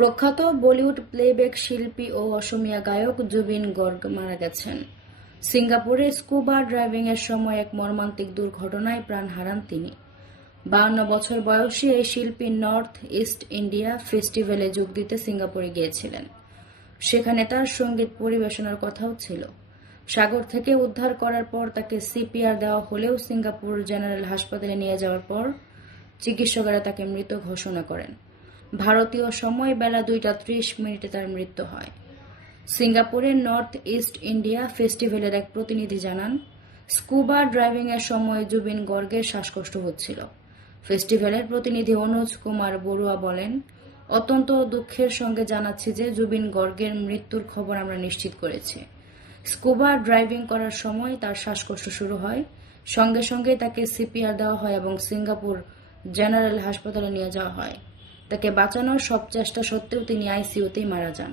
প্রখ্যাত বলিউড প্লেব্যাক শিল্পী ও অসমীয়া গায়ক জুবিন গর্গ মারা গেছেন। সিঙ্গাপুরে স্কুবা ড্রাইভিংয়ের সময় এক মর্মান্তিক দুর্ঘটনায় প্রাণ হারান তিনি। 52 বছর বয়সী এই শিল্পী নর্থ ইস্ট ইন্ডিয়া ফেস্টিভ্যালে যোগ দিতে সিঙ্গাপুরে গিয়েছিলেন। সেখানে তার সঙ্গীত পরিবেশনার কথাও ছিল। সাগর থেকে উদ্ধার করার পর তাকে সিপিআর দেওয়া হলেও সিঙ্গাপুর জেনারেল হাসপাতালে নিয়ে যাওয়ার পর চিকিৎসকেরা তাকে মৃত ঘোষণা করেন। ভারতীয় সময় বেলা 2:30 তার মৃত্যু হয়। সিঙ্গাপুরের নর্থ ইস্ট ইন্ডিয়া ফেস্টিভ্যালের এক প্রতিনিধি জানান, স্কুবা ড্রাইভিংয়ের সময় জুবিন গর্গের শ্বাসকষ্ট হচ্ছিল। ফেস্টিভ্যালের প্রতিনিধি অনুজ কুমার বড়ুয়া বলেন, অত্যন্ত দুঃখের সঙ্গে জানাচ্ছি যে জুবিন গর্গের মৃত্যুর খবর আমরা নিশ্চিত করেছি। স্কুবা ড্রাইভিং করার সময় তার শ্বাসকষ্ট শুরু হয়, সঙ্গে সঙ্গে তাকে সিপিআর দেওয়া হয় এবং সিঙ্গাপুর জেনারেল হাসপাতালে নিয়ে যাওয়া হয়। তাকে বাঁচানোর সব চেষ্টা সত্ত্বেও তিনি আইসিইউতেই মারা যান।